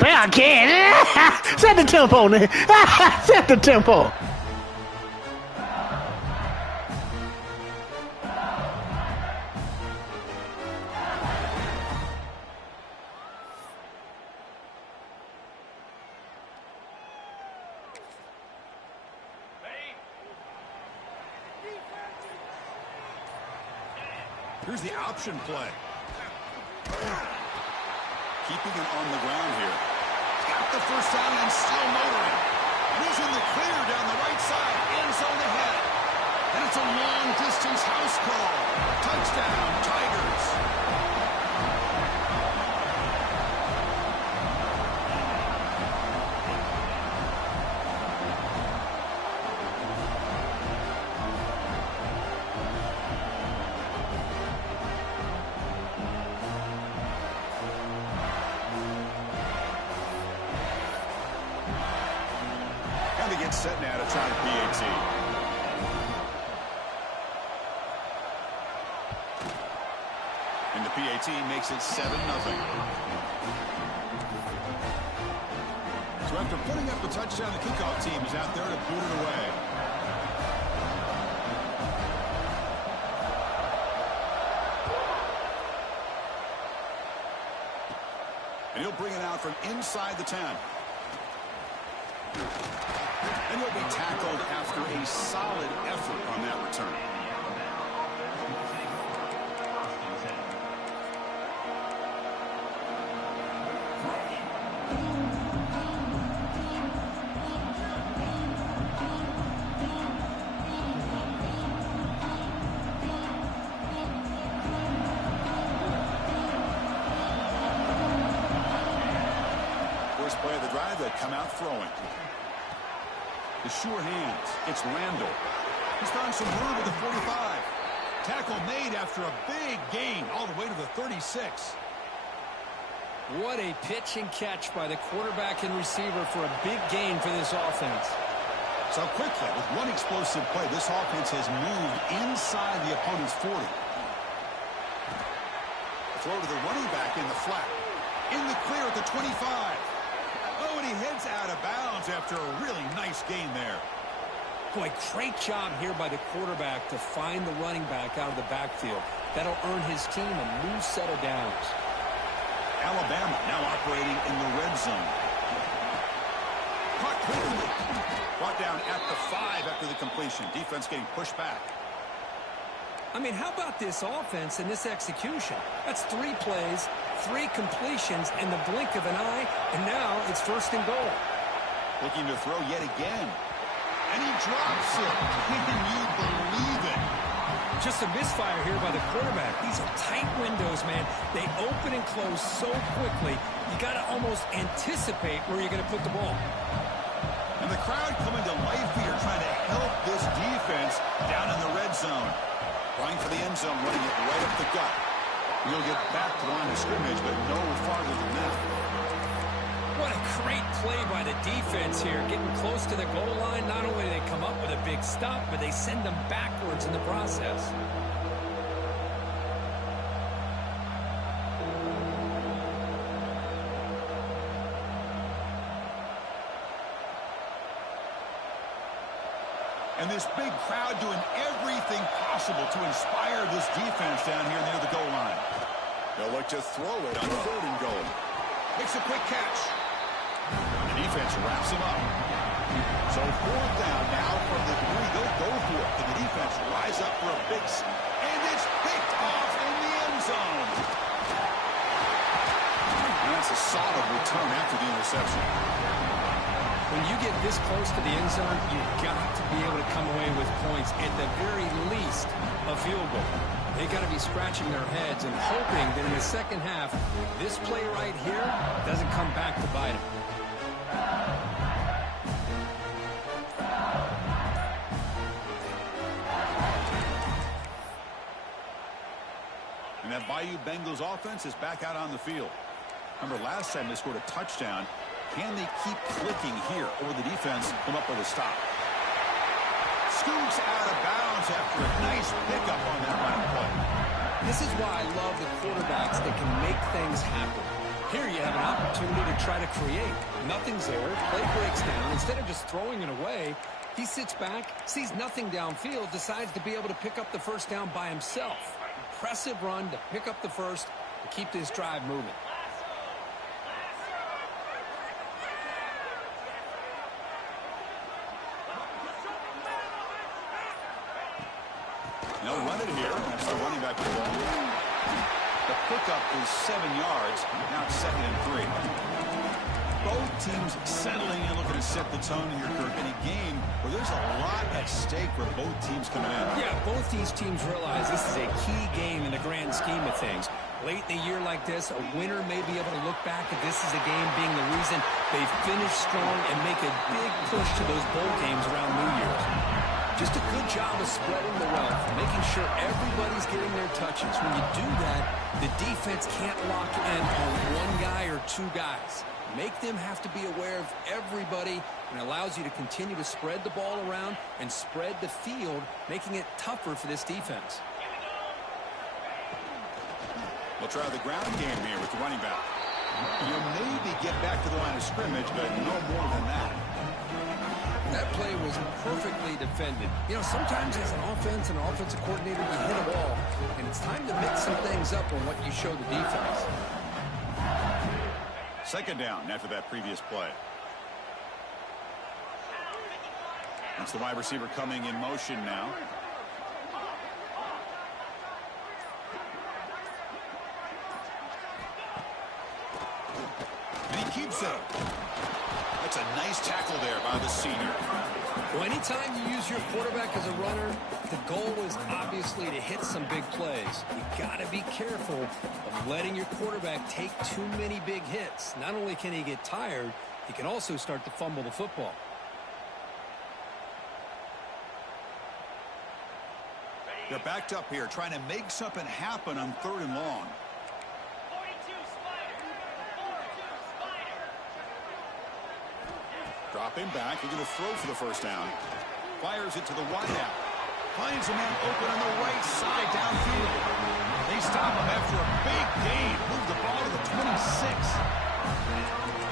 Well, I can't. Set the tempo, man. Set the tempo. Here's the option play. Keeping it on the ground here. Got the first down and still motoring. And he's in the clear down the right side. End zone ahead. And it's a long-distance house call. Touchdown, Tigers. They get set now to try the PAT. And the PAT makes it 7-0. So after putting up the touchdown, the kickoff team is out there to boot it away. And he'll bring it out from inside the 10. And he'll be tackled after a solid effort on that return. First play of the drive, they come out throwing. The sure hands. It's Randall. He's found some room at the 45. Tackle made after a big gain all the way to the 36. What a pitch and catch by the quarterback and receiver for a big gain for this offense. So quickly, with one explosive play, this offense has moved inside the opponent's 40. Throw to the running back in the flat. In the clear at the 25. Oh, and he heads out of bounds after a really nice gain there. Boy, great job here by the quarterback to find the running back out of the backfield. That'll earn his team a new set of downs. Alabama now operating in the red zone. Caught quickly. Brought down at the 5 after the completion. Defense getting pushed back. I mean, how about this offense and this execution? That's 3 plays, 3 completions in the blink of an eye, and now it's 1st and goal. Looking to throw yet again. And he drops it. Can you believe it? Just a misfire here by the quarterback. These are tight windows, man. They open and close so quickly, you got to almost anticipate where you're going to put the ball. And the crowd coming to life here, trying to help this defense down in the red zone. Going for the end zone, running it right up the gut. He'll get back to the line of scrimmage, but no farther than that. What a great play by the defense here. Getting close to the goal line, not only do they come up with a big stop, but they send them backwards in the process. And this big crowd doing everything possible to inspire this defense down here near the goal line. They'll look to throw it on 3rd and goal. Makes a quick catch. And the defense wraps him up. So 4th down now from the 3. They'll go for it. And the defense rise up for a big... And it's picked off in the end zone. And that's a solid return after the interception. When you get this close to the end zone, you've got to be able to come away with points, at the very least, a field goal. They got to be scratching their heads and hoping that in the second half, this play right here doesn't come back to bite them. And that Bayou Bengals offense is back out on the field. Remember, last time they scored a touchdown. Can they keep clicking here, or the defense come up with a stop? Scoops out of bounds after a nice pickup on that line play. This is why I love the quarterbacks that can make things happen. Here you have an opportunity to try to create. Nothing's there. Play breaks down. Instead of just throwing it away, he sits back, sees nothing downfield, decides to be able to pick up the first down by himself. Impressive run to pick up the first to keep this drive moving. They'll run it here. That's the running back ball. The pickup is 7 yards. Now it's 2nd and 3. Both teams settling in, looking to set the tone here, Kirk, in a game where there's a lot at stake for both teams coming in. Yeah, both these teams realize this is a key game in the grand scheme of things. Late in a year like this, a winner may be able to look back at this as a game being the reason they finish strong and make a big push to those bowl games around New Year's. Just a good job of spreading the wealth, making sure everybody's getting their touches. When you do that, the defense can't lock in on one guy or two guys. Make them have to be aware of everybody, and allows you to continue to spread the ball around and spread the field, making it tougher for this defense. We'll try the ground game here with the running back. You'll maybe get back to the line of scrimmage, but no more than that. That play was perfectly defended. You know, sometimes as an offense and an offensive coordinator, you hit a wall, and it's time to mix some things up on what you show the defense. 2nd down after that previous play. That's the wide receiver coming in motion now. And he keeps it. That's a nice tackle there by the senior. Well, anytime you use your quarterback as a runner, the goal is obviously to hit some big plays. You got to be careful of letting your quarterback take too many big hits. Not only can he get tired, he can also start to fumble the football. They're backed up here, trying to make something happen on 3rd and long. Drop him back. He's going to throw for the first down. Fires it to the wideout. Finds a man open on the right side downfield. They stop him after a big gain. Move the ball to the 26.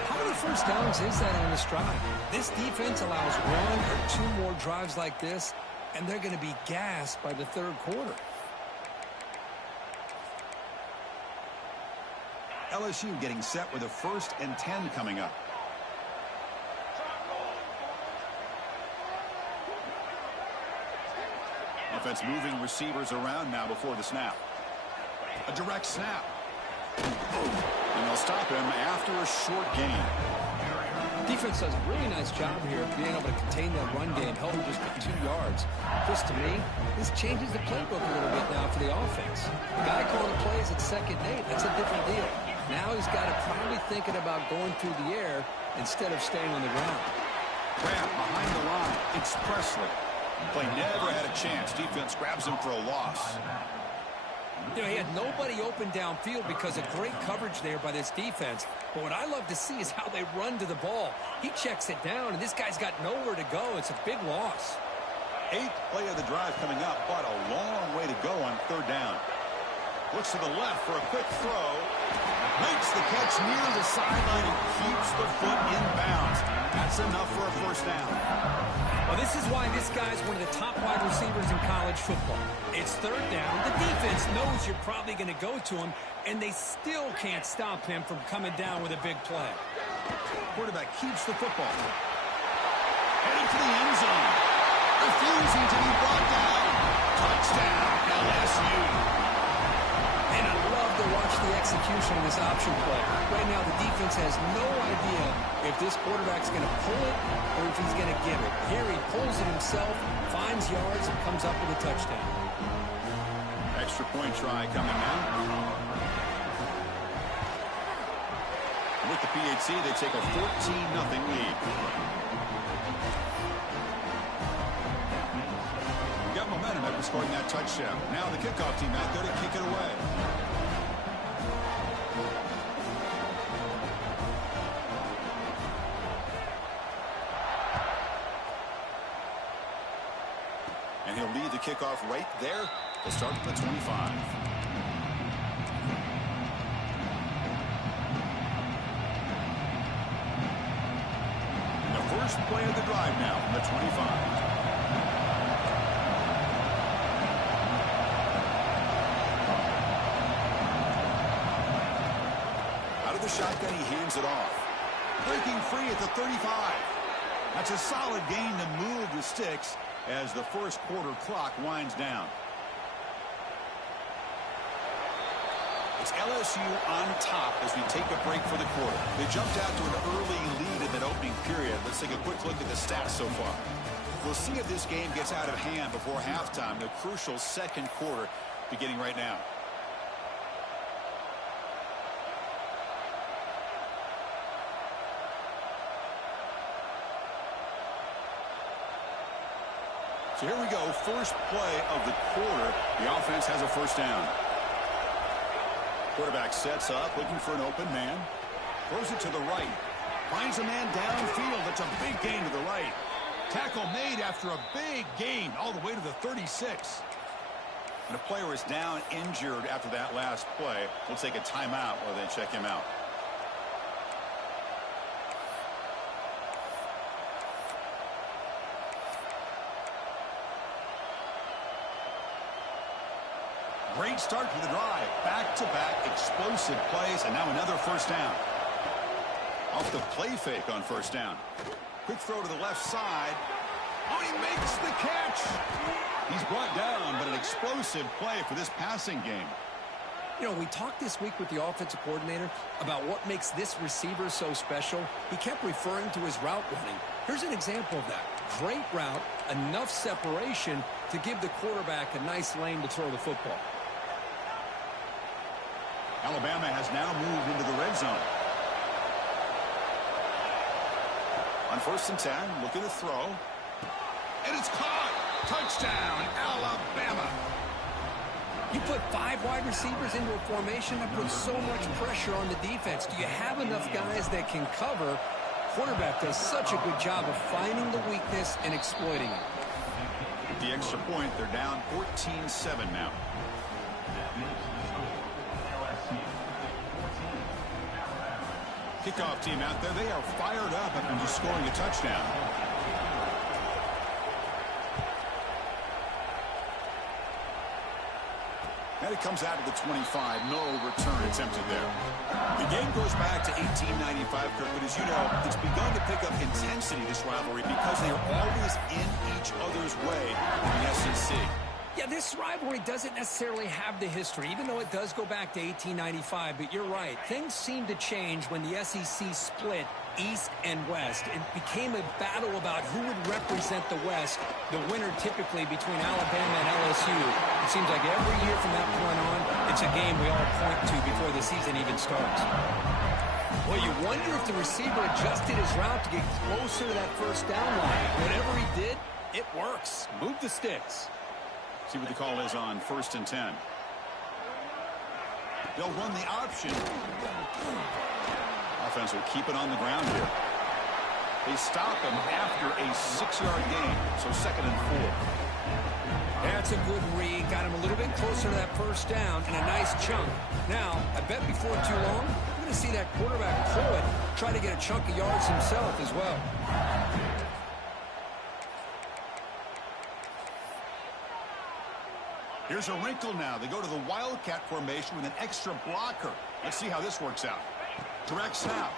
How many first downs is that on this drive? This defense allows 1 or 2 more drives like this, and they're going to be gassed by the 3rd quarter. LSU getting set with a 1st and 10 coming up. Offense moving receivers around now before the snap. A direct snap. And they'll stop him after a short gain. Defense does a really nice job here of being able to contain that run game, held him just for 2 yards. Just to me, this changes the playbook a little bit now for the offense. The guy calling the plays at 2nd and 8, that's a different deal. Now he's got to probably thinking about going through the air instead of staying on the ground. Grab behind the line. It's Presley. Play never had a chance. Defense grabs him for a loss. You know, he had nobody open downfield because of great coverage there by this defense. But what I love to see is how they run to the ball. He checks it down, and this guy's got nowhere to go. It's a big loss. 8th play of the drive coming up, but a long way to go on 3rd down. Looks to the left for a quick throw. Makes the catch near the sideline and keeps the foot in bounds. That's enough for a first down. Well, this is why this guy's one of the top wide receivers in college football. It's 3rd down. The defense knows you're probably going to go to him, and they still can't stop him from coming down with a big play. Quarterback keeps the football. Heading to the end zone. Refusing to be brought down. Touchdown, LSU. And I love to watch the execution of this option play. Right now, the defense has no idea if this quarterback's going to pull it or if he's going to give it. Here he pulls it himself, finds yards, and comes up with a touchdown. Extra point try coming now. With the PHC, they take a 14-0 lead. Got momentum after scoring that touchdown. Now the kickoff team out there to kick it away. And he'll lead the kickoff right there. He'll start from the 25. first play of the drive now from the 25. The shotgun, he hands it off. Breaking free at the 35. That's a solid gain to move the sticks as the first quarter clock winds down. It's LSU on top as we take a break for the quarter. They jumped out to an early lead in that opening period. Let's take a quick look at the stats so far. We'll see if this game gets out of hand before halftime. The crucial second quarter beginning right now. So here we go, first play of the quarter. The offense has a first down. Quarterback sets up, looking for an open man. Throws it to the right. Finds a man downfield. That's a big gain to the right. Tackle made after a big gain all the way to the 36. And a player is down injured after that last play. We'll take a timeout while they check him out. Great start to the drive. Back-to-back explosive plays, and now another first down. Off the play fake on first down. Quick throw to the left side. Oh, he makes the catch. He's brought down, but an explosive play for this passing game. You know, we talked this week with the offensive coordinator about what makes this receiver so special. He kept referring to his route running. Here's an example of that. Great route, enough separation to give the quarterback a nice lane to throw the football. Alabama has now moved into the red zone. On 1st and 10, looking to throw. And it's caught. Touchdown, Alabama. You put 5 wide receivers into a formation that puts so much pressure on the defense. Do you have enough guys that can cover? Quarterback does such a good job of finding the weakness and exploiting it. At the extra point, they're down 14-7 now. Kickoff team out there. They are fired up after just scoring a touchdown. And it comes out of the 25. No return attempted there. The game goes back to 1895, Kirk, but as you know, it's begun to pick up intensity, this rivalry, because they are always in each other's way in the SEC. Yeah, this rivalry doesn't necessarily have the history, even though it does go back to 1895. But you're right. Things seem to change when the SEC split East and West. It became a battle about who would represent the West, the winner typically between Alabama and LSU. It seems like every year from that point on, it's a game we all point to before the season even starts. Well, you wonder if the receiver adjusted his route to get closer to that first down line. Whatever he did, it works. Move the sticks. See what the call is on 1st and 10. They'll run the option. Offense will keep it on the ground here. They stop him after a 6-yard gain, so 2nd and 4. That's a good read. Got him a little bit closer to that first down and a nice chunk. Now, I bet before too long, we're going to see that quarterback pull it, try to get a chunk of yards himself as well. Here's a wrinkle now. They go to the Wildcat formation with an extra blocker. Let's see how this works out. Direct snap.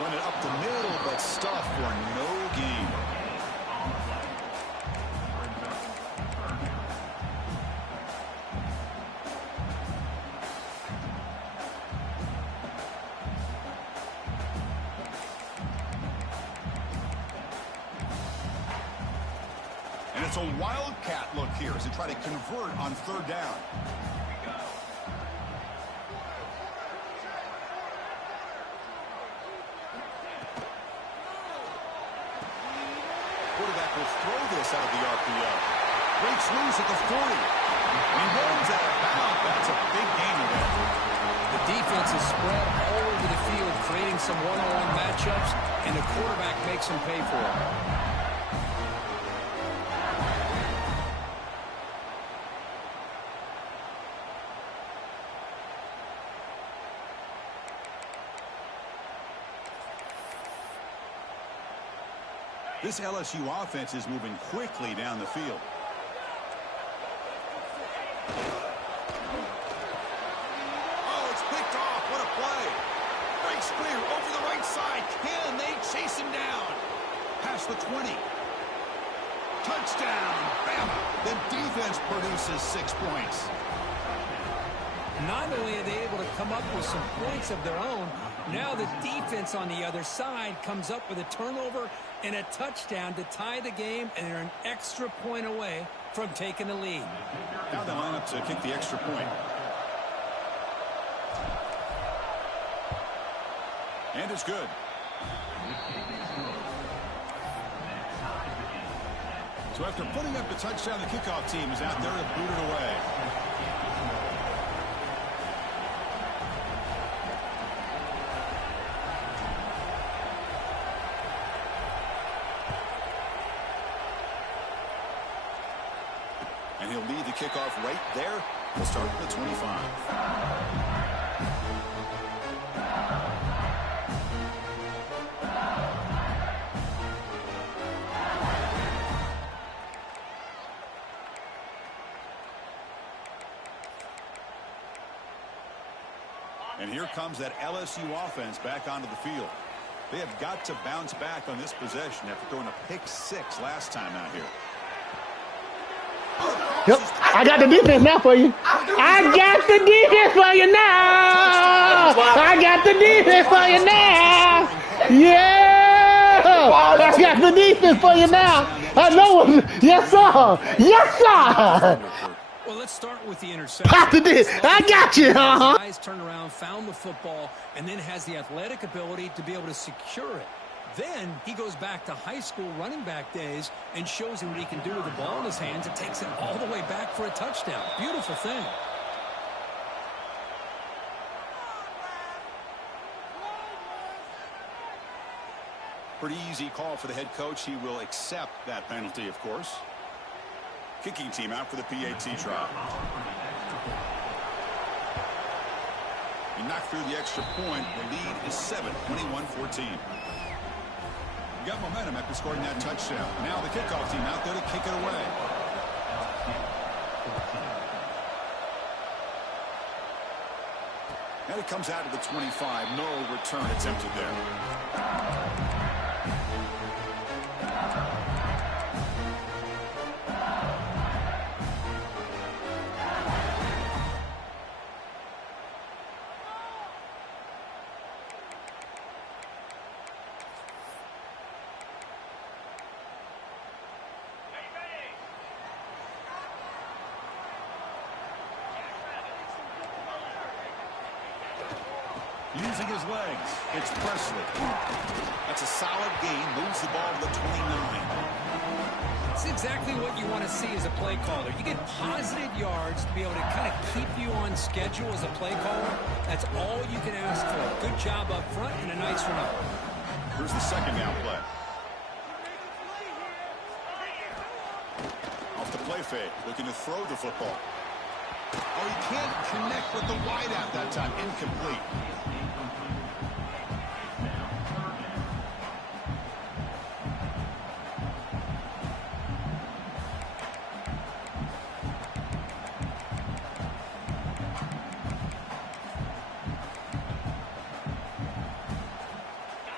Run it up the middle, but stuff for no gain. And it's a Wildcat look here as they try to convert on 3rd down. Quarterback will throw this out of the RPO. Breaks loose at the 40. He rolls out of bounds. That's a big gain there. The defense is spread all over the field, creating some one-on-one matchups, and the quarterback makes them pay for it. This LSU offense is moving quickly down the field. Oh, it's picked off. What a play. Breaks clear over the right side. Can they chase him down? Past the 20. Touchdown, Bama. The defense produces 6 points. Not only are they able to come up with some points of their own, now the defense on the other side comes up with a turnover and a touchdown to tie the game, and they're an extra point away from taking the lead. Now they line up to kick the extra point. And it's good. So after putting up the touchdown, the kickoff team is out there to boot it away. And he'll lead the kickoff right there. We'll start at the 25. And here comes that LSU offense back onto the field. They have got to bounce back on this possession after throwing a pick 6 last time out here. Yep. I got the defense now for you. I got the defense for you now. I got the defense for you now. Yeah. I got the defense for you now. I know it. Yes, sir. Yes, sir. Well, let's start with the interception. I got you. Guys turned around, found the football, and then has the athletic ability to be able to secure it. Then he goes back to high school running back days and shows him what he can do with the ball in his hands and takes it all the way back for a touchdown. Beautiful thing. Pretty easy call for the head coach. He will accept that penalty, of course. Kicking team out for the PAT try. He knocked through the extra point. The lead is 7, 21-14. Got momentum after scoring that touchdown. Now the kickoff team out there to kick it away. And it comes out of the 25. No return attempted there. Using his legs, it's Presley. That's a solid gain, moves the ball to the 29. It's exactly what you want to see as a play caller. You get positive yards to be able to kind of keep you on schedule as a play caller. That's all you can ask for. Good job up front and a nice run. Here's the second down play. Off the play fake, looking to throw the football. Oh, he can't connect with the wideout that time. Incomplete.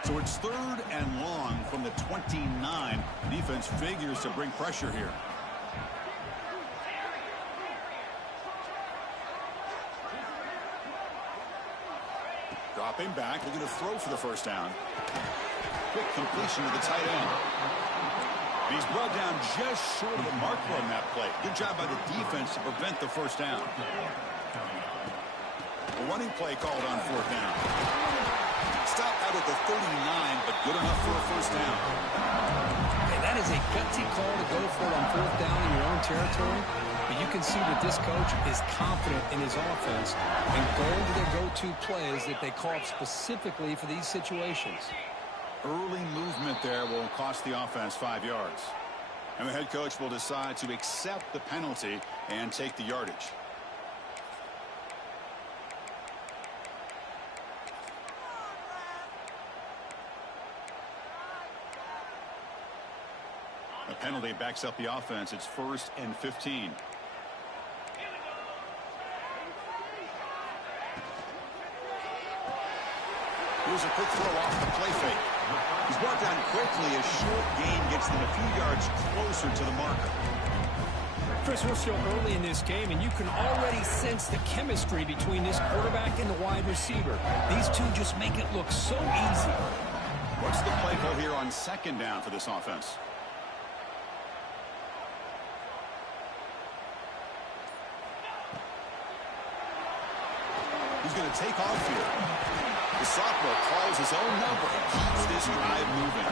So it's 3rd and long from the 29. Defense figures to bring pressure here. Dropping back, looking to throw for the first down. Quick completion to the tight end. He's brought down just short of the marker on that play. Good job by the defense to prevent the first down. A running play called on 4th down. Stop out at the 39, but good enough for a first down. Hey, that is a gutsy call to go for it on 4th down in your own territory. But you can see that this coach is confident in his offense and going to their go-to plays that they call up specifically for these situations. Early movement there will cost the offense 5 yards. And the head coach will decide to accept the penalty and take the yardage. A penalty backs up the offense. It's 1st and 15. Here's a quick throw off the play fake. He's brought down quickly. A short gain gets them a few yards closer to the marker. Chris, we're still early in this game, and you can already sense the chemistry between this quarterback and the wide receiver. These two just make it look so easy. What's the play call here on 2nd down for this offense? He's going to take off here. The sophomore calls his own number and keeps this drive moving.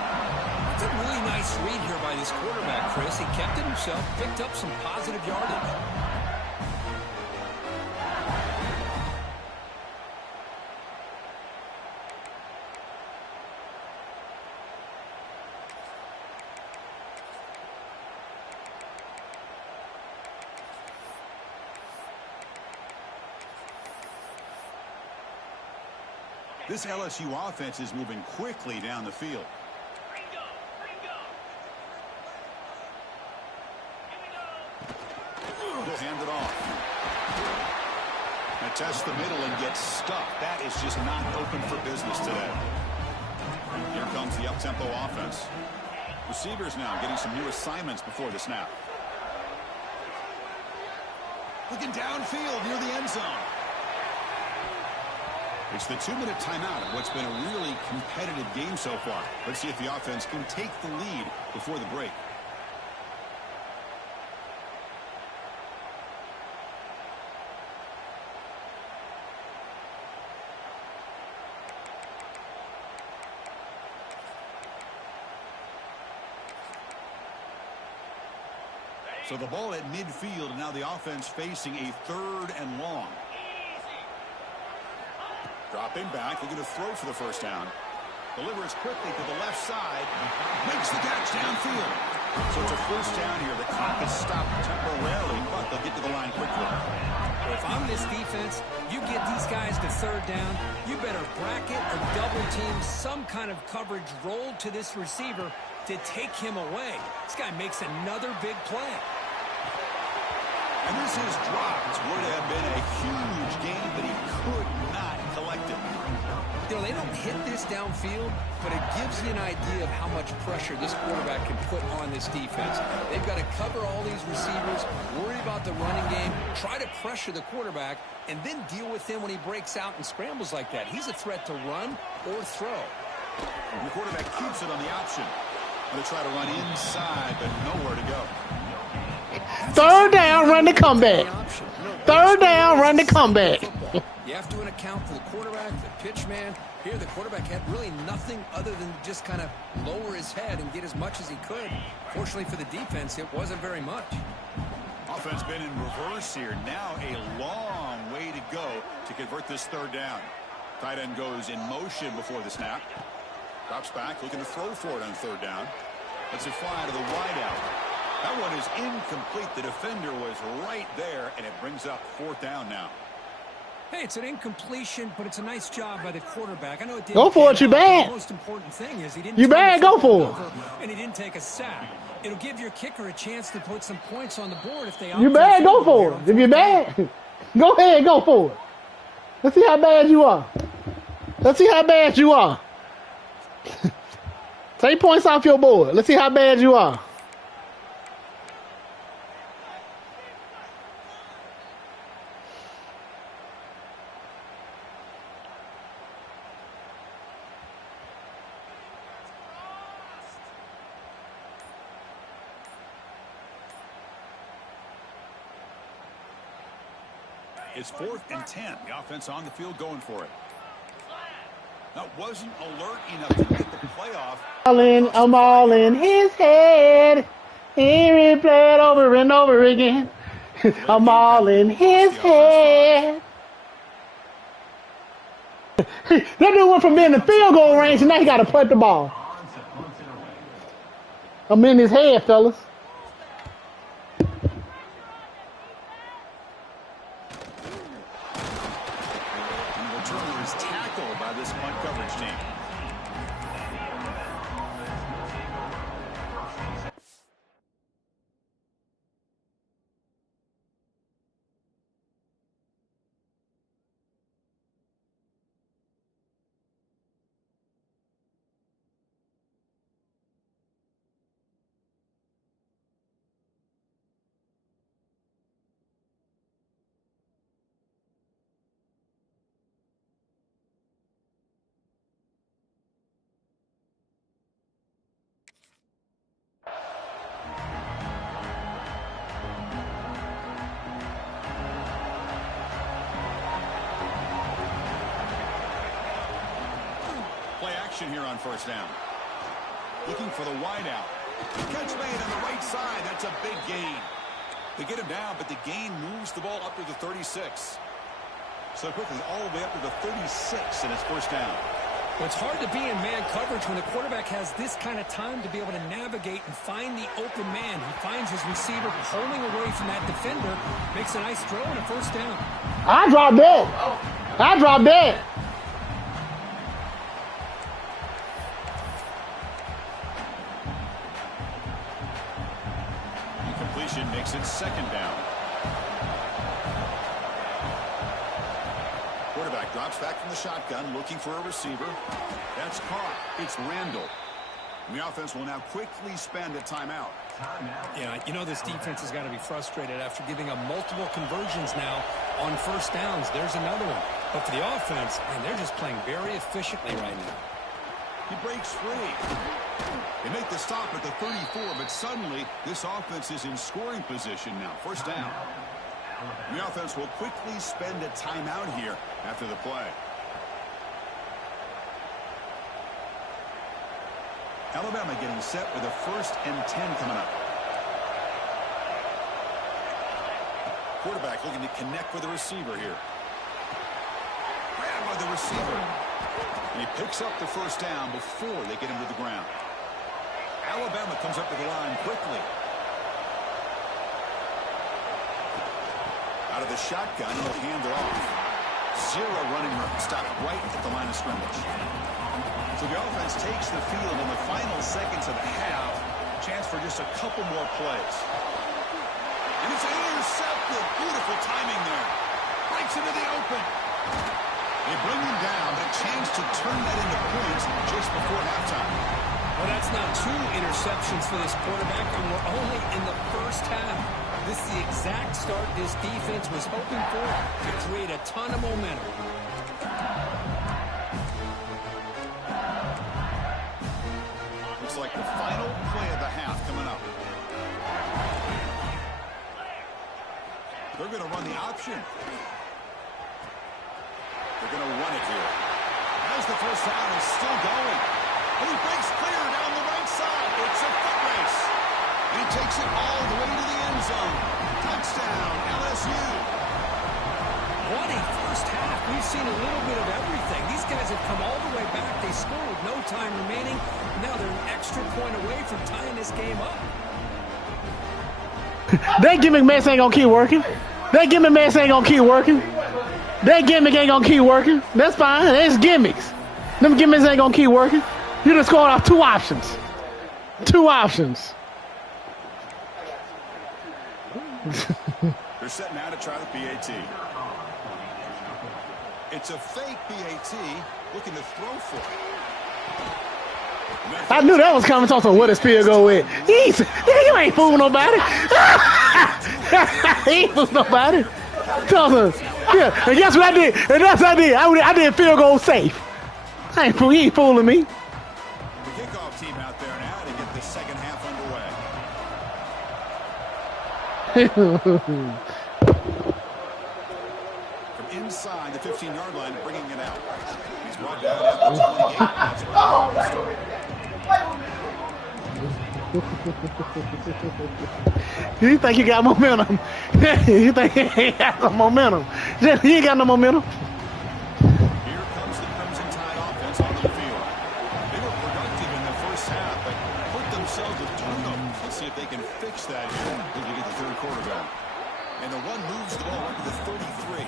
That's a really nice read here by this quarterback, Chris. He kept it himself, picked up some positive yardage. This LSU offense is moving quickly down the field. He'll hand it off. Now test the middle and gets stuck. That is just not open for business today. Here comes the up-tempo offense. Receivers now getting some new assignments before the snap. Looking downfield near the end zone. It's the 2-minute timeout of what's been a really competitive game so far. Let's see if the offense can take the lead before the break. So the ball at midfield, and now the offense facing a 3rd and long. Dropping back, looking to throw for the 1st down. Delivers quickly to the left side. Makes the catch downfield. So it's a 1st down here. The clock is stopped temporarily, but they'll get to the line quickly. Well, if I'm this defense, you get these guys to 3rd down, you better bracket or double team some kind of coverage roll to this receiver to take him away. This guy makes another big play. And this is dropped. Would have been a huge gain, but he could not collect it. You know, they don't hit this downfield, but it gives you an idea of how much pressure this quarterback can put on this defense. They've got to cover all these receivers, worry about the running game, try to pressure the quarterback, and then deal with him when he breaks out and scrambles like that. He's a threat to run or throw. And the quarterback keeps it on the option. Going to try to run inside, but nowhere to go. 3rd down, run the comeback. 3rd down, run the comeback. You have to account for the quarterback, the pitch man. Here, the quarterback had really nothing other than just kind of lower his head and get as much as he could. Fortunately for the defense, it wasn't very much. Offense been in reverse here. Now a long way to go to convert this 3rd down. Tight end goes in motion before the snap. Drops back, looking to throw for it on 3rd down. Lets it fly to the wideout. That one is incomplete. The defender was right there, and it brings up 4th down now. Hey, it's an incompletion, but it's a nice job by the quarterback. I know it didn't. Go for it, you bad. The most important thing is he didn't. You bad, go for it. And he didn't take a sack. It'll give your kicker a chance to put some points on the board if they. You bad, go for it. If you're bad, go ahead, go for it. Let's see how bad you are. Let's see how bad you are. Take points off your board. Let's see how bad you are. It's 4th and 10. The offense on the field going for it. That wasn't alert enough to get the playoff. I'm all in his head. He replayed over and over again. I'm all in his head. That dude went from being in the field goal range and now he got to punt the ball. I'm in his head, fellas. Tackled by this punt coverage team. action here on first down. Looking for the wide out. Catch made on the right side. That's a big gain. They get him down, but the gain moves the ball up to the 36. So quickly, all the way up to the 36, and it's first down. Well, it's hard to be in man coverage when the quarterback has this kind of time to be able to navigate and find the open man. He finds his receiver pulling away from that defender, makes a nice throw and a first down. I dropped that. I dropped that. Incompletion makes it second down. Quarterback drops back from the shotgun, looking for a receiver. That's caught. It's Randall. And the offense will now quickly spend a timeout. Yeah, you know this defense has got to be frustrated after giving up multiple conversions now on first downs. There's another one. But for the offense, man, they're just playing very efficiently right now. He breaks free. They make the stop at the 34, but suddenly this offense is in scoring position now. First down. The offense will quickly spend a timeout here after the play. Alabama getting set with a 1st and 10 coming up. Quarterback looking to connect with the receiver here. Grabbed by the receiver. And he picks up the first down before they get him to the ground. Alabama comes up to the line quickly. Out of the shotgun, he'll hand it off. Zero running stop right at the line of scrimmage. So the offense takes the field in the final seconds of the half. Chance for just a couple more plays. And it's intercepted. Beautiful timing there. Breaks into the open. They bring him down, but a chance to turn that into points just before halftime. Well, that's now 2 interceptions for this quarterback, and we're only in the first half. This is the exact start this defense was hoping for to create a ton of momentum. Looks like the final play of the half coming up. They're going to run the option. They're going to run it here. As the first down is still going. And he breaks clear down the right side. It's a foot race. And he takes it all the way to the end zone. Touchdown, LSU. What a first half. We've seen a little bit of everything. These guys have come all the way back. They scored with no time remaining. Now they're an extra point away from tying this game up. That gimmick mess ain't gonna keep working. That gimmick mess ain't gonna keep working. That gimmick ain't gonna keep working. That's fine. That's gimmicks. Them gimmicks ain't gonna keep working. You just scored off 2 options. 2 options. They're setting out to try the PAT. It's a fake PAT, looking to throw for it. I knew that was coming. So what does Spear go with? You ain't fooling nobody. He ain't fooling nobody. Yeah, and guess what I did? And that's what I did. I did field goal safe. He ain't fooling me. The kickoff team out there now to get the second half underway. From inside the 15-yard line, bringing it out. He's brought down at the 28. That's where the started. You think you got momentum? You think he got some momentum? He ain't got no momentum. Here comes the Crimson Tide offense onto the field. They were productive in the first half, but put themselves with turnovers. Let's see if they can fix that here as we get the third quarter back. And the one moves the ball up to the 33.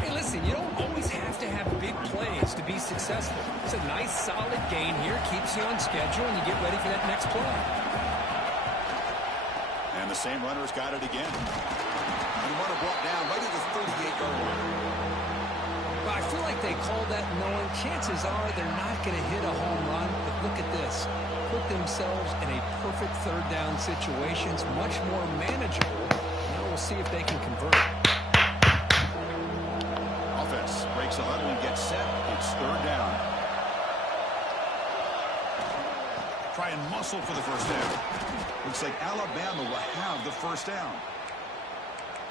Hey, listen, you don't always have to have big plays to be successful. It's a nice, solid gain here. Keeps you on schedule, and you get ready for that next play. And the same runner's got it again. And the runner brought down right at the 38-yard line. Well, I feel like they called that knowing chances are they're not going to hit a home run. But look at this. Put themselves in a perfect third down situation. It's much more manageable. Now we'll see if they can convert. Offense breaks a huddle and gets set. It's third down. Try and muscle for the first down. Looks like Alabama will have the first down.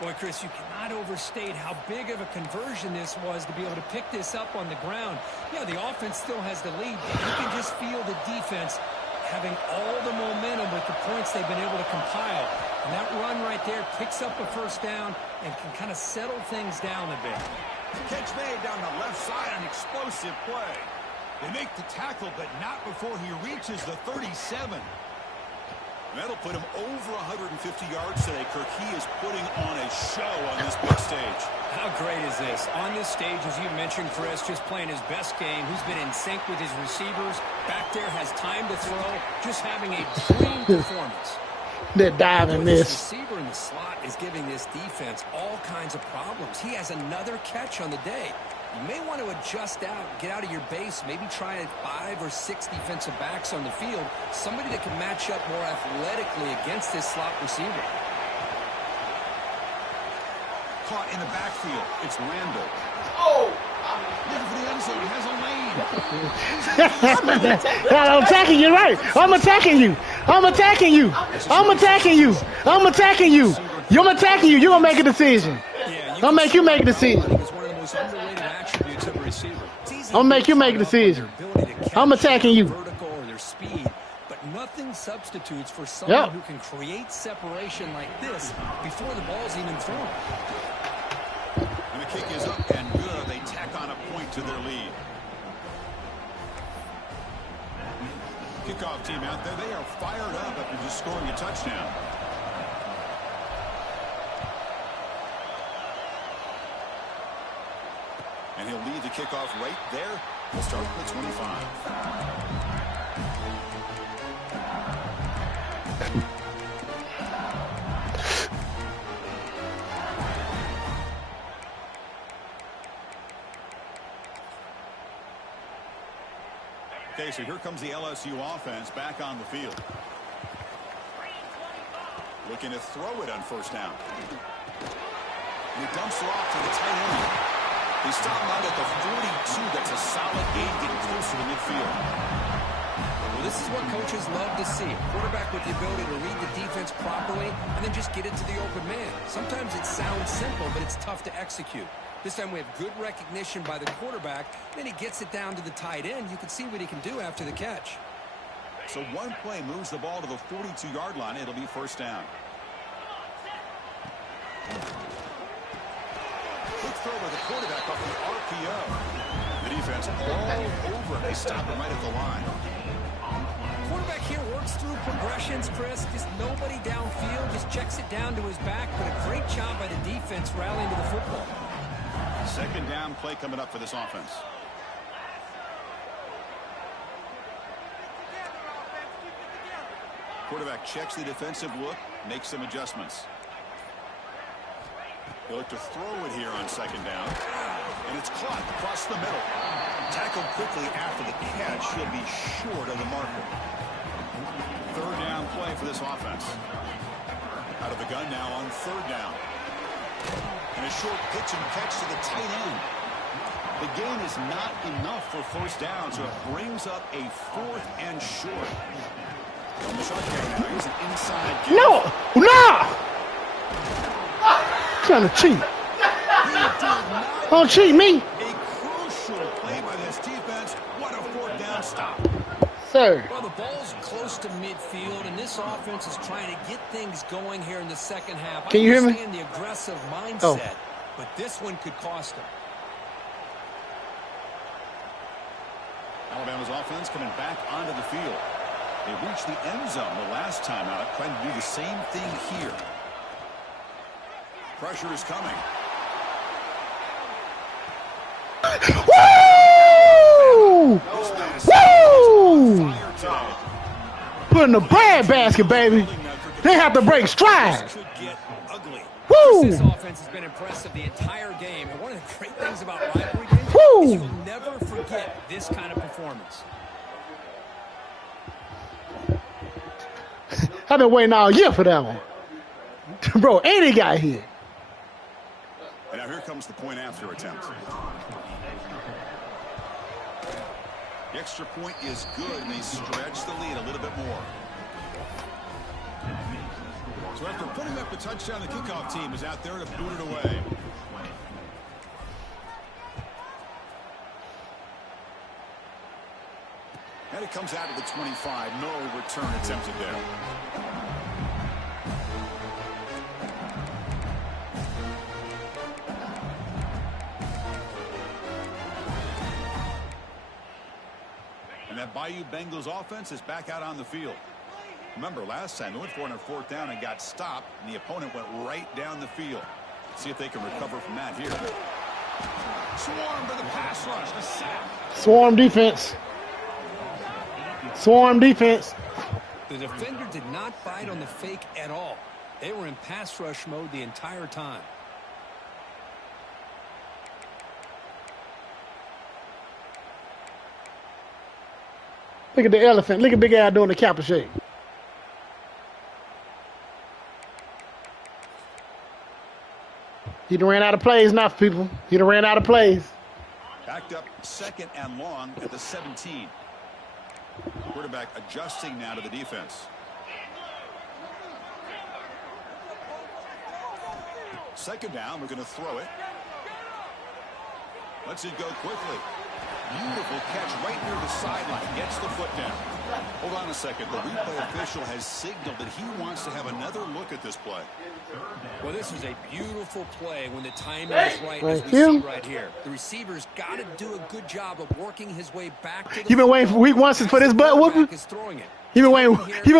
Boy, Chris, you cannot overstate how big of a conversion this was to be able to pick this up on the ground. Yeah, the offense still has the lead, but you can just feel the defense having all the momentum with the points they've been able to compile. And that run right there picks up a first down and can kind of settle things down a bit. Catch made down the left side, an explosive play. They make the tackle, but not before he reaches the 37. That'll put him over 150 yards today, Kirk. He is putting on a show on this big stage. How great is this? On this stage, as you mentioned, Chris, just playing his best game. He's been in sync with his receivers. Back there, has time to throw. Just having a dream performance. They're diving This this. receiver in the slot is giving this defense all kinds of problems. He has another catch on the day. You may want to adjust out, get out of your base, maybe try 5 or 6 defensive backs on the field, somebody that can match up more athletically against this slot receiver. Caught in the backfield. It's Randall. Oh! Looking for the end zone. He has a lane. I'm attacking you, right? I'm attacking you. I'm attacking you. I'm attacking you. I'm attacking you. I'm attacking you. You're going to make a decision. Yeah, I'll make you make a decision. It's one of the most underrated attributes of a receiver. I'll make you make a decision. I'm attacking you. Vertical or their speed, but nothing substitutes for someone who can create separation like this before the ball's even thrown. And the kick is up and good. They tack on a point to their lead. Kickoff team out there. They are fired up after just scoring a touchdown. And he'll lead the kickoff right there. He'll start at the 25. Okay, so here comes the LSU offense back on the field. Looking to throw it on first down. And he dumps it off to the tight end. He's stopped out at the 42. That's a solid gain, getting closer to midfield. Well, this is what coaches love to see. A quarterback with the ability to read the defense properly and then just get it to the open man. Sometimes it sounds simple, but it's tough to execute. This time we have good recognition by the quarterback. Then he gets it down to the tight end. You can see what he can do after the catch. So one play moves the ball to the 42-yard line. It'll be first down. Quick throw by the quarterback off the RPO. The defense all over. They stop him right at the line. Quarterback here works through progressions, Chris. Just nobody downfield. Just checks it down to his back. But a great job by the defense rallying to the football. Second down play coming up for this offense. Quarterback checks the defensive look, makes some adjustments. He'll look to throw it here on second down. And it's caught across the middle. Tackled quickly after the catch. He'll be short of the marker. Third down play for this offense. Out of the gun now on third down. And a short pitch and catch to the tight end. The gain is not enough for first down, so it brings up a 4th and short. On the shotgun now, here's an inside kick. No! Trying to cheat. Don't cheat me. A crucial play by this defense. What a 4th down stop. Sir. Well, the ball's close to midfield, and this offense is trying to get things going here in the second half. Can you hear me? I understand the aggressive mindset, but this one could cost them. Alabama's offense coming back onto the field. They reached the end zone the last time out, trying to do the same thing here. Pressure is coming. Woo! Woo! Put in the bread basket, baby. They have to break stride. Woo! This offense has been impressive the entire game, and one of the great things about rivalry games Woo! is you'll never forget this kind of performance. I've been waiting all year for that one. Bro, 80 got here. And now here comes the point after attempt. The extra point is good, and they stretch the lead a little bit more. So after putting up the touchdown, the kickoff team is out there to boot it away. And it comes out to the 25. No return attempted there. And that Bayou Bengals offense is back out on the field. Remember, last time they went for it on 4th down and got stopped, and the opponent went right down the field. Let's see if they can recover from that here. Swarm to the pass rush. A sack. Swarm defense. Swarm defense. The defender did not bite on the fake at all. They were in pass rush mode the entire time. Look at the elephant. Look at Big Al doing the Kappa shake. He done ran out of plays now, people. He done ran out of plays. Backed up 2nd and long at the 17. Quarterback adjusting now to the defense. 2nd down, we're going to throw it. Lets it go quickly. Beautiful catch right near the sideline. Gets the foot down. Hold on a second. The replay official has signaled that he wants to have another look at this play. Well, this is a beautiful play when the timing is right, as we see right here. The receiver's got to do a good job of working his way back to the You been waiting for week 1 since for this butt whooping? You been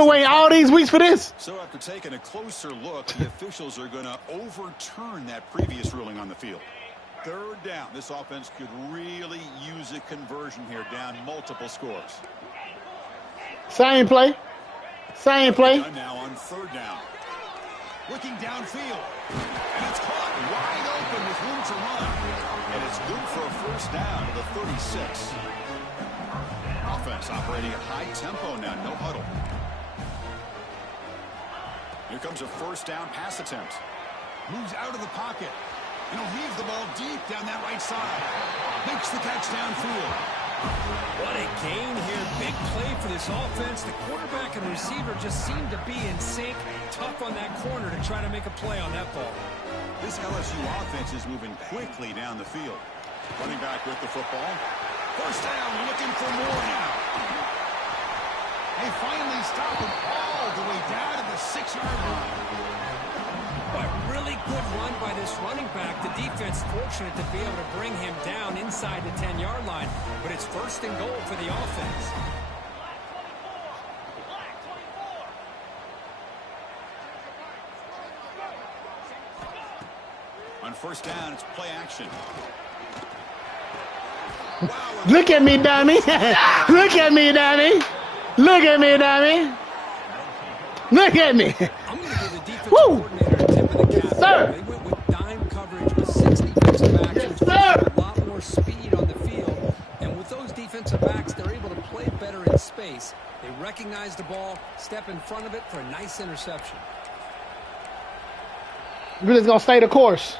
waiting all these weeks for this? So after taking a closer look, the officials are going to overturn that previous ruling on the field. 3rd down. This offense could really use a conversion here, down multiple scores. Same play. Same play. Now on 3rd down. Looking downfield. And it's caught wide open with room to run. And it's good for a 1st down to the 36. Offense operating at high tempo now. No huddle. Here comes a 1st down pass attempt. Moves out of the pocket. And he'll heave the ball deep down that right side. Makes the catch downfield. What a gain here. Big play for this offense. The quarterback and receiver just seem to be in sync. Tough on that corner to try to make a play on that ball. This LSU offense is moving quickly down the field. Running back with the football. 1st down, looking for more now. They finally stop him all the way down to the 6-yard line. A really good run by this running back. The defense fortunate to be able to bring him down inside the 10-yard line, but it's 1st and goal for the offense. On 1st down, it's play action. Wow, look at me, dummy. Look at me, dummy. Look at me, dummy. Look at me. I'm going to give the defensive coordinator a tip of the cap. Sir. They went with dime coverage with 6 defensive backs. A lot more speed on the field. And with those defensive backs, they're able to play better in space. They recognize the ball, step in front of it for a nice interception. We're just going to stay the course.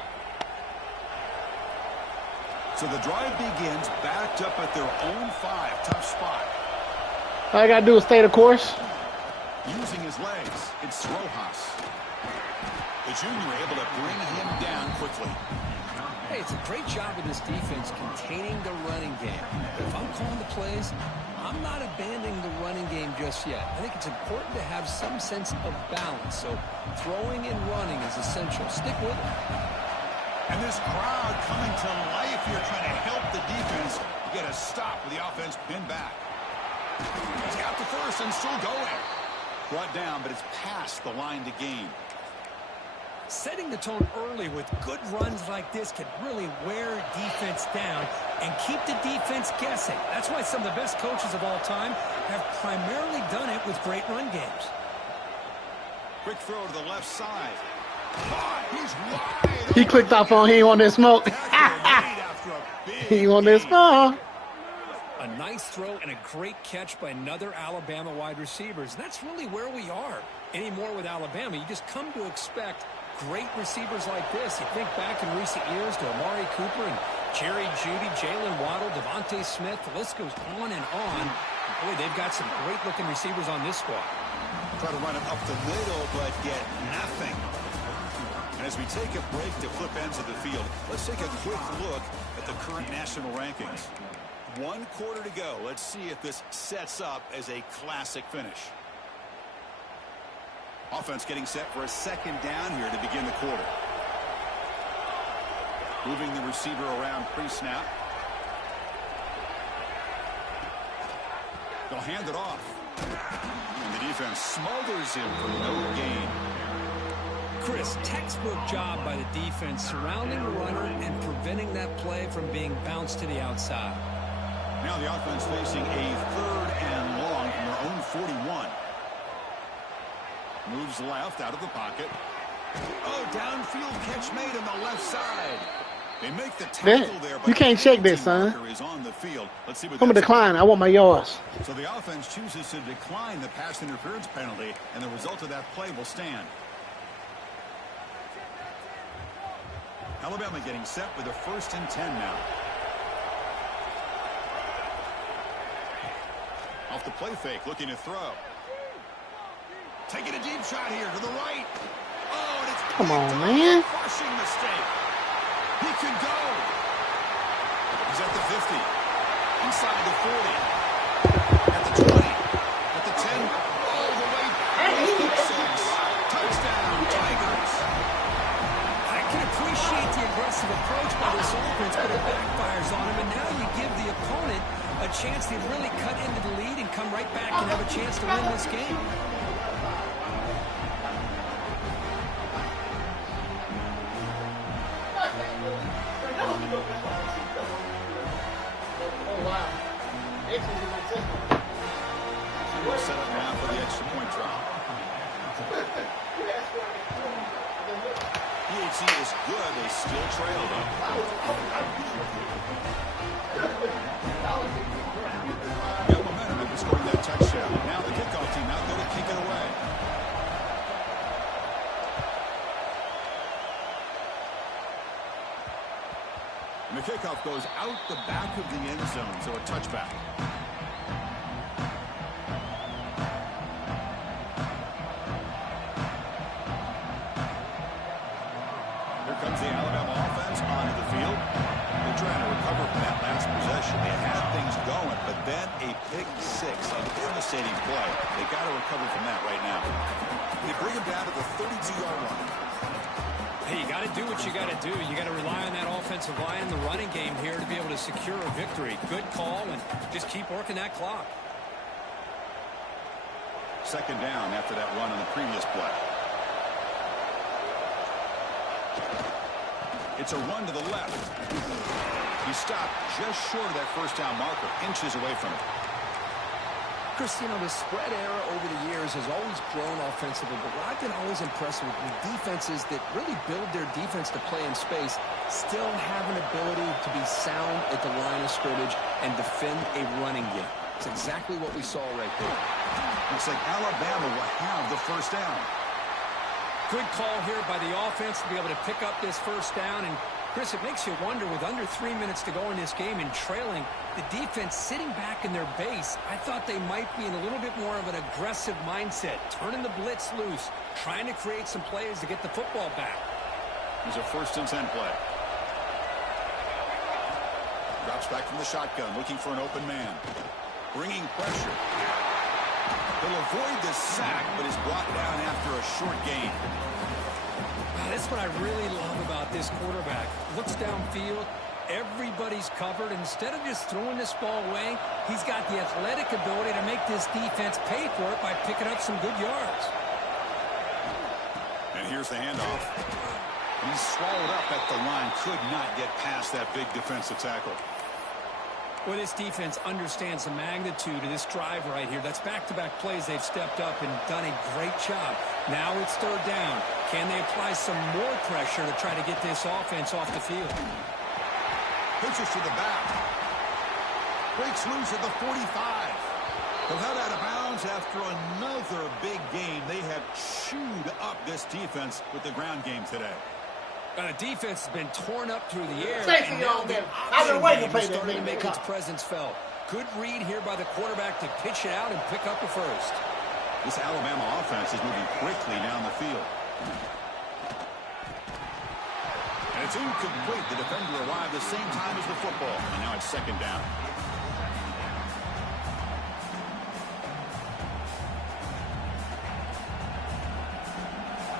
So the drive begins backed up at their own 5. Tough spot. All I got to do is stay the course. Using his legs, it's Rojas. The junior able to bring him down quickly. Hey, it's a great job of this defense containing the running game. But if I'm calling the plays, I'm not abandoning the running game just yet. I think it's important to have some sense of balance. So throwing and running is essential. Stick with it. And this crowd coming to life here, trying to help the defense get a stop with the offense pinned back. He's got the 1st and still going. Brought down, but it's past the line to gain. Setting the tone early with good runs like this can really wear defense down and keep the defense guessing. That's why some of the best coaches of all time have primarily done it with great run games. Quick throw to the left side. Oh, he's wide. He clicked off on he ain't want that smoke. He ain't want that smoke. A nice throw and a great catch by another Alabama wide receivers. That's really where we are. Anymore with Alabama, you just come to expect great receivers like this. You think back in recent years to Amari Cooper and Jerry Jeudy, Jalen Waddle, Devontae Smith. The list goes on and on. Boy, they've got some great-looking receivers on this squad. Try to run it up the middle, but get nothing. And as we take a break to flip ends of the field, let's take a quick look at the current national rankings. 1 quarter to go. Let's see if this sets up as a classic finish. Offense getting set for a second down here to begin the quarter. Moving the receiver around pre-snap. They'll hand it off. And the defense smothers him for no gain. Chris, textbook job by the defense surrounding the runner and preventing that play from being bounced to the outside. Now the offense facing a 3rd and long from their own 41. Moves left out of the pocket. Oh, downfield catch made on the left side. They make the tackle there, but you can't check this, son. is on the field. Let's see what I'm going to decline. I want my yards. So the offense chooses to decline the pass interference penalty, and the result of that play will stand. Alabama getting set with a 1st and 10 now. Off the play fake, looking to throw. Taking a deep shot here to the right. Oh, and it's come on, man. Crushing mistake. He can go. He's at the 50. Inside the 40. At the 20. At the 10. All the way. 6. Touchdown, Tigers. I can appreciate the aggressive approach by this offense, but it backfires on him, and now you give the opponent a chance to really cut into the lead and come right back and have a chance to win this game. Set up now for the extra point drop. PHC is good. They still trail though. Got momentum after scoring that touchdown. Now the kickoff team out there to kick it away. And the kickoff goes out the back of the end zone, so a touchback. Here comes the Alabama offense onto the field. They're trying to recover from that last possession. They had things going, but then a pick 6, a devastating play. They got to recover from that right now. They bring him down to the 32-yard line. Hey, you got to do what you got to do. You got to rely on that offensive line in the running game here to be able to secure a victory. Good call, and just keep working that clock. Second down after that run on the previous play. It's a run to the left. He stopped just short of that first down marker, inches away from it. Chris, you know, the spread era over the years has always grown offensively, but what I've been always impressed with defenses that really build their defense to play in space still have an ability to be sound at the line of scrimmage and defend a running game. It's exactly what we saw right there. Looks like Alabama will have the first down. Good call here by the offense to be able to pick up this first down. And, Chris, it makes you wonder, with under 3 minutes to go in this game and trailing, the defense sitting back in their base, I thought they might be in a little bit more of an aggressive mindset, turning the blitz loose, trying to create some plays to get the football back. Here's a 1st and 10 play. Drops back from the shotgun, looking for an open man. Bringing pressure. He'll avoid the sack, but is brought down after a short gain. That's what I really love about this quarterback. Looks downfield. Everybody's covered. Instead of just throwing this ball away, he's got the athletic ability to make this defense pay for it by picking up some good yards. And here's the handoff. He's swallowed up at the line. Could not get past that big defensive tackle. Well, this defense understands the magnitude of this drive right here. That's back-to-back plays. They've stepped up and done a great job. Now it's 3rd down. Can they apply some more pressure to try to get this offense off the field? Pitches to the back. Breaks loose at the 45. They'll head out of bounds after another big game. They have chewed up this defense with the ground game today. The defense has been torn up through the air. Safety on them. I've been waiting to play that starting to make its big presence felt. Good read here by the quarterback to pitch it out and pick up a first. This Alabama offense is moving quickly down the field. And it's incomplete. The defender arrived the same time as the football. And now it's second down.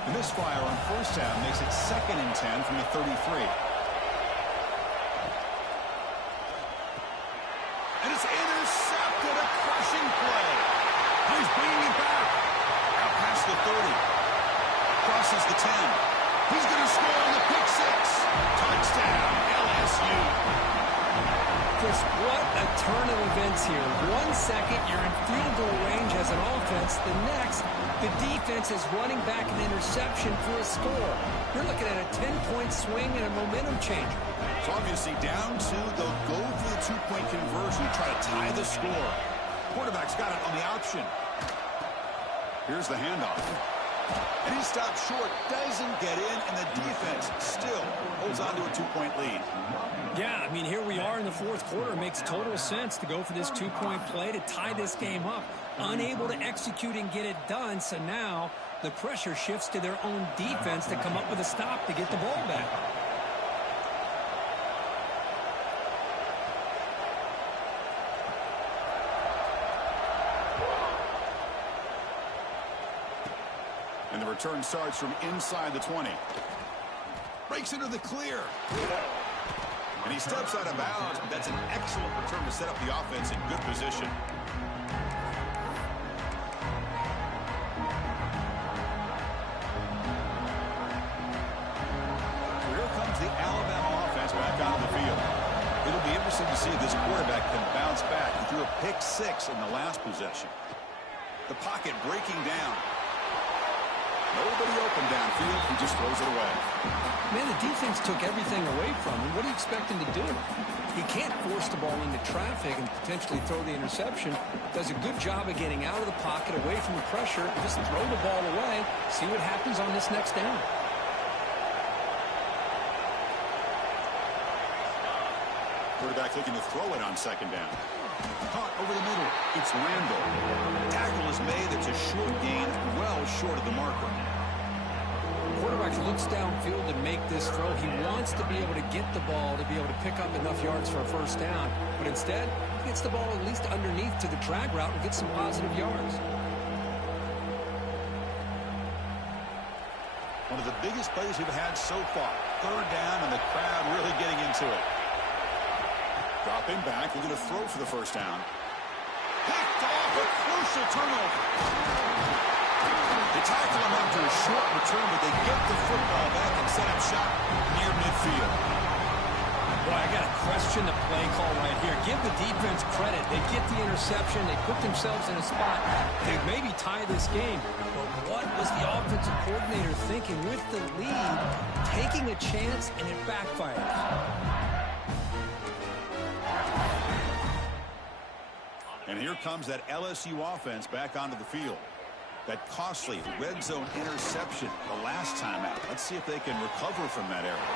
The misfire on first down makes it 2nd and 10 from the 33. And it's intercepted, a crushing play. He's bringing it back. Out past the 30. Crosses the 10. He's going to score on the pick six. Touchdown, LSU. Chris, what a turn of events here. 1 second, you're in field goal range as an offense. The next, the defense is running back an interception for a score. You're looking at a 10-point swing and a momentum changer. It's obviously down to they'll go for the 2-point conversion, try to tie the score. Quarterback's got it on the option. Here's the handoff. And he stops short, doesn't get in, and the defense still holds on to a 2-point lead. Yeah, I mean, here we are in the fourth quarter. It makes total sense to go for this 2-point play to tie this game up. Unable to execute and get it done, so now the pressure shifts to their own defense to come up with a stop to get the ball back. And the return starts from inside the 20. Breaks into the clear. And he steps out of bounds, but that's an excellent return to set up the offense in good position. Here comes the Alabama offense back onto the field. It'll be interesting to see if this quarterback can bounce back. He threw a pick six in the last possession. The pocket breaking down. Nobody open downfield. He just throws it away. Man, the defense took everything away from him. What do you expect him to do? He can't force the ball into traffic and potentially throw the interception. Does a good job of getting out of the pocket, away from the pressure. Just throw the ball away. See what happens on this next down. Quarterback looking to throw it on second down. Caught over the middle. It's Randall. Tackle is made. It's a short gain, well short of the marker. Quarterback looks downfield to make this throw. He wants to be able to get the ball to be able to pick up enough yards for a first down. But instead, he gets the ball at least underneath to the drag route and gets some positive yards. One of the biggest plays we've had so far. Third down and the crowd really getting into it. Dropping back, looking to throw for the first down. Picked off, a crucial turnover. They tackle him after a short return, but they get the football back and set up shop near midfield. Boy, I got to question the play call right here. Give the defense credit. They get the interception. They put themselves in a spot to maybe tie this game. But what was the offensive coordinator thinking with the lead, taking a chance, and it backfires? And here comes that LSU offense back onto the field. That costly red zone interception the last time out. Let's see if they can recover from that error.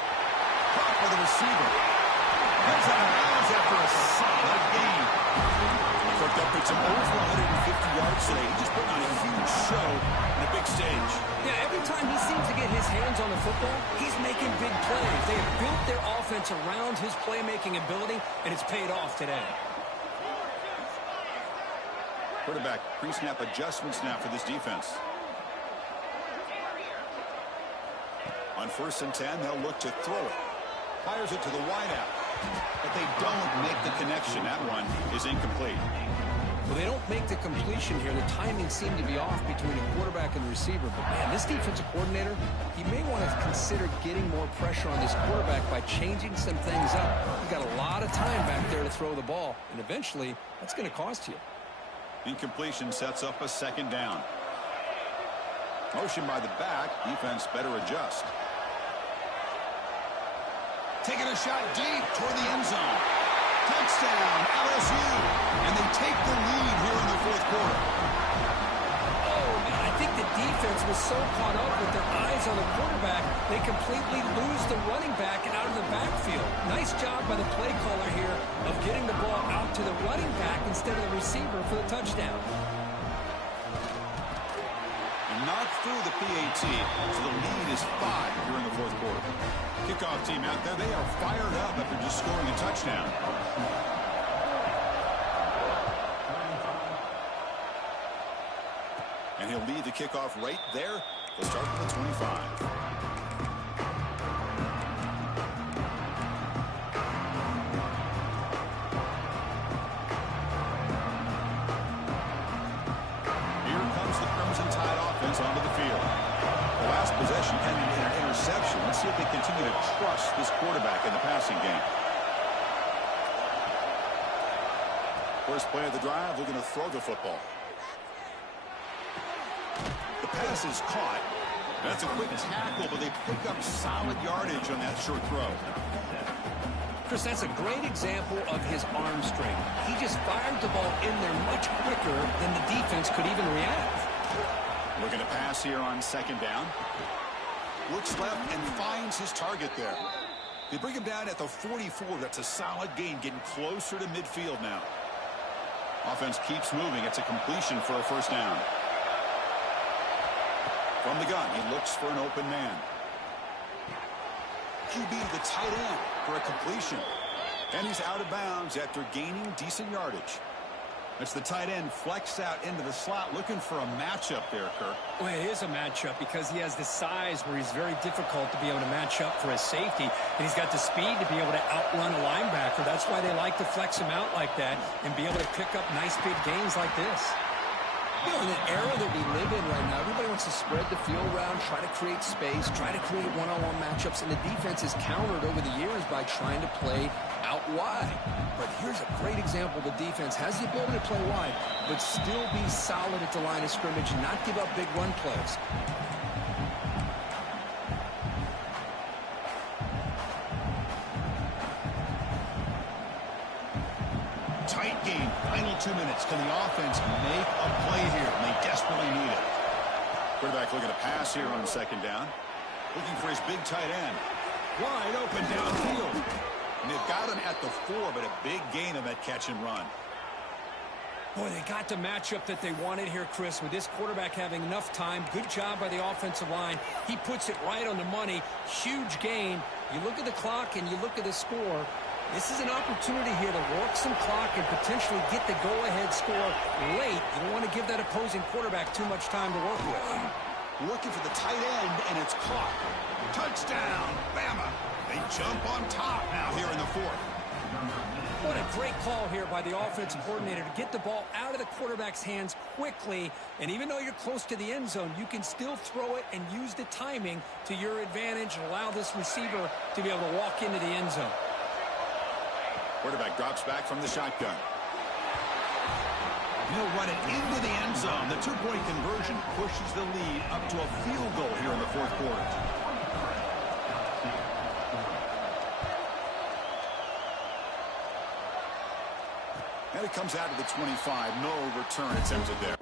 Caught by the receiver. Comes out of bounds after a solid game. Cooked up with some over 150 yards today. He just put on a huge show in a big stage. Yeah, every time he seems to get his hands on the football, he's making big plays. They have built their offense around his playmaking ability, and it's paid off today. Quarterback pre-snap adjustments now for this defense. On 1st and 10, they'll look to throw it. Fires it to the wideout. But they don't make the connection. That one is incomplete. Well, they don't make the completion here. The timing seemed to be off between the quarterback and the receiver. But, man, this defensive coordinator, he may want to consider getting more pressure on this quarterback by changing some things up. You've got a lot of time back there to throw the ball. And eventually, that's going to cost you. Incompletion sets up a second down. Motion by the back. Defense better adjust. Taking a shot deep toward the end zone. Touchdown, LSU. And they take the lead here in the fourth quarter. Oh, man, I think the defense was so caught up with their eyes on the quarterback, they completely lose the running back out of the backfield. Nice job by the play caller here of getting the ball out to the running back instead of the receiver for the touchdown. through the PAT, so the lead is 5 here in the fourth quarter. Kickoff team out there, they are fired up after just scoring a touchdown. And he'll lead the kickoff right there. They'll start from the 25. Onto the field. The last possession ended in an interception. Let's see if they continue to trust this quarterback in the passing game. First play of the drive, looking to throw the football. The pass is caught. That's a quick tackle, but they pick up solid yardage on that short throw. Chris, that's a great example of his arm strength. He just fired the ball in there much quicker than the defense could even react. Looking to pass here on second down. Looks left and finds his target there. They bring him down at the 44. That's a solid gain, getting closer to midfield now. Offense keeps moving. It's a completion for a first down. From the gun, he looks for an open man. QB to the tight end for a completion. And he's out of bounds after gaining decent yardage. That's the tight end flexed out into the slot, looking for a matchup there, Kirk. Well, it is a matchup because he has the size where he's very difficult to be able to match up for his safety, and he's got the speed to be able to outrun a linebacker. That's why they like to flex him out like that and be able to pick up nice big gains like this. You know, in the era that we live in right now, everybody wants to spread the field around, try to create space, try to create one-on-one matchups, and the defense is countered over the years by trying to play out wide. But here's a great example. The defense has the ability to play wide, but still be solid at the line of scrimmage and not give up big run plays. Tight game. Final 2 minutes. Can the offense make a play here? And they desperately need it. Quarterback looking to pass here on second down. Looking for his big tight end. Wide open downfield. And they've got him at the 4, but a big gain on that catch and run. Boy, they got the matchup that they wanted here, Chris, with this quarterback having enough time. Good job by the offensive line. He puts it right on the money. Huge gain. You look at the clock and you look at the score. This is an opportunity here to work some clock and potentially get the go-ahead score late. You don't want to give that opposing quarterback too much time to work with. Looking for the tight end, and it's caught. Touchdown, Bama. They jump on top now here in the fourth. What a great call here by the offensive coordinator to get the ball out of the quarterback's hands quickly. And even though you're close to the end zone, you can still throw it and use the timing to your advantage and allow this receiver to be able to walk into the end zone. Quarterback drops back from the shotgun. He'll run it into the end zone. The two-point conversion pushes the lead up to a field goal here in the fourth quarter. And it comes out to the 25. No return attempted there.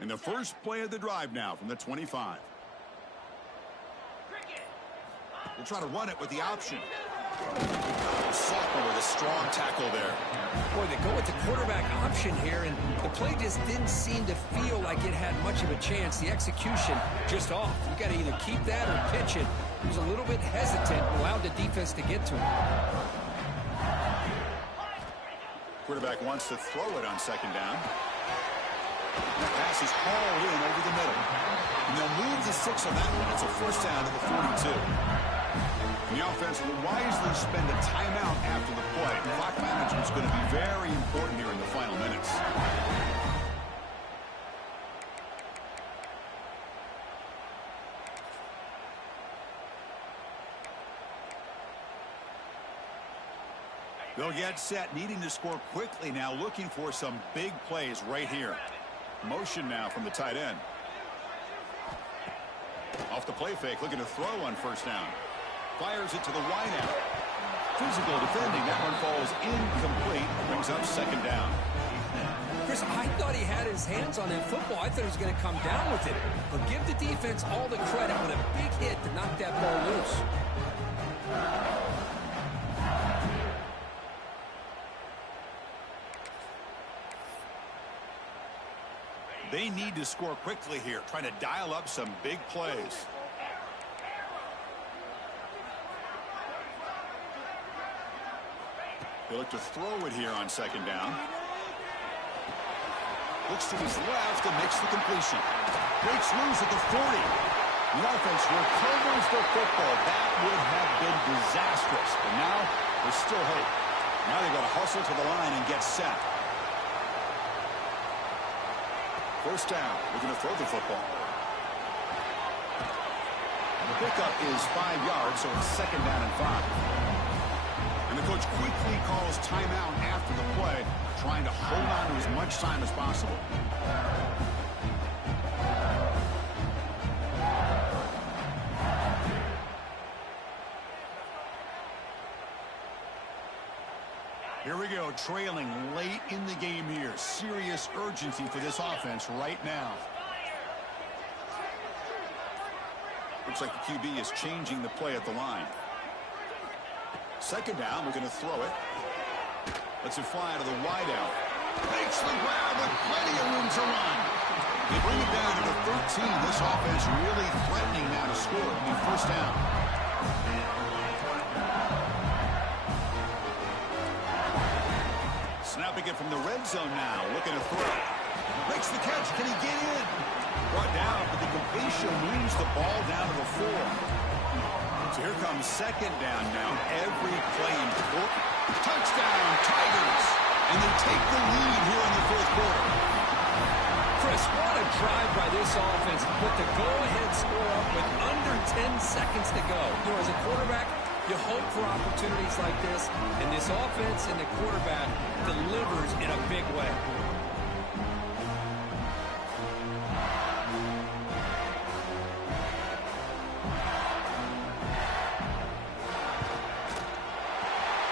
And the first play of the drive now from the 25. We'll try to run it with the option. Softer with a strong tackle there. Boy, they go with the quarterback option here, and the play just didn't seem to feel like it had much of a chance. The execution just off. You got to either keep that or pitch it. He was a little bit hesitant and allowed the defense to get to him. Quarterback wants to throw it on second down. The pass is hauled in over the middle. And they'll move the 6 on that one. It's a first down to the 42. And the offense will wisely spend a timeout after the play. Clock management is going to be very important here in the final minutes. They'll get set, needing to score quickly now, looking for some big plays right here. Motion now from the tight end. Off the play fake, looking to throw on first down. Fires it to the wideout. Physical defending. That one falls incomplete. Brings up second down. Chris, I thought he had his hands on that football. I thought he was going to come down with it. But give the defense all the credit with a big hit to knock that ball loose. They need to score quickly here, trying to dial up some big plays. They look to throw it here on second down. Looks to his left and makes the completion. Breaks loose at the 40. The offense recovers the football. That would have been disastrous. But now there's still hope. Now they've got to hustle to the line and get set. First down. We're going to throw the football. The pickup is 5 yards, so it's second down and 5. And the coach quickly calls timeout after the play, trying to hold on to as much time as possible. Here we go, trailing late in the game here. Serious urgency for this offense right now. Looks like the QB is changing the play at the line. Second down, we're going to throw it. Lets it fly to the wideout. Makes the grab with plenty of room to run. They bring it down to the 13. This offense really threatening now to score. It'll be first down. Snapping it from the red zone now. Looking to throw. Makes the catch. Can he get in? Brought down, but the completion moves the ball down to the 4. So here comes second down now. Every play important. Touchdown, Tigers. And they take the lead here in the fourth quarter. Chris, what a drive by this offense to put the go-ahead score up with under 10 seconds to go. You know, as a quarterback, you hope for opportunities like this, and this offense and the quarterback delivers in a big way.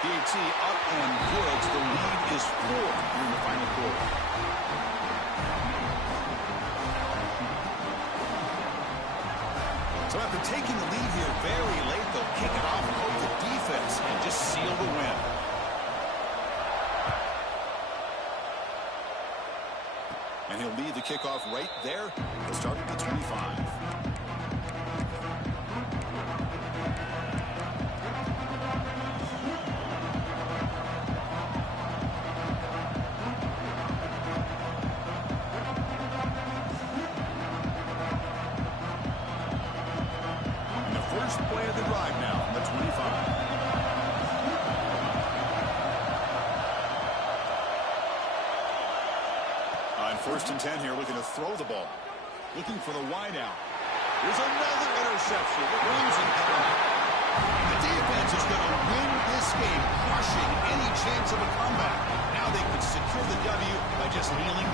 DT up and good. The lead is 4 in the final quarter. So after taking the lead here very late, they'll kick it off and hope the defense and just seal the win. And he'll lead the kickoff right there. He'll start at the 25. First play of the drive now from the 25. On first and 10 here, looking to throw the ball. Looking for the wideout. There's another interception. The Rams in comeback. The defense is going to win this game, crushing any chance of a comeback. Now they could secure the W by just kneeling down.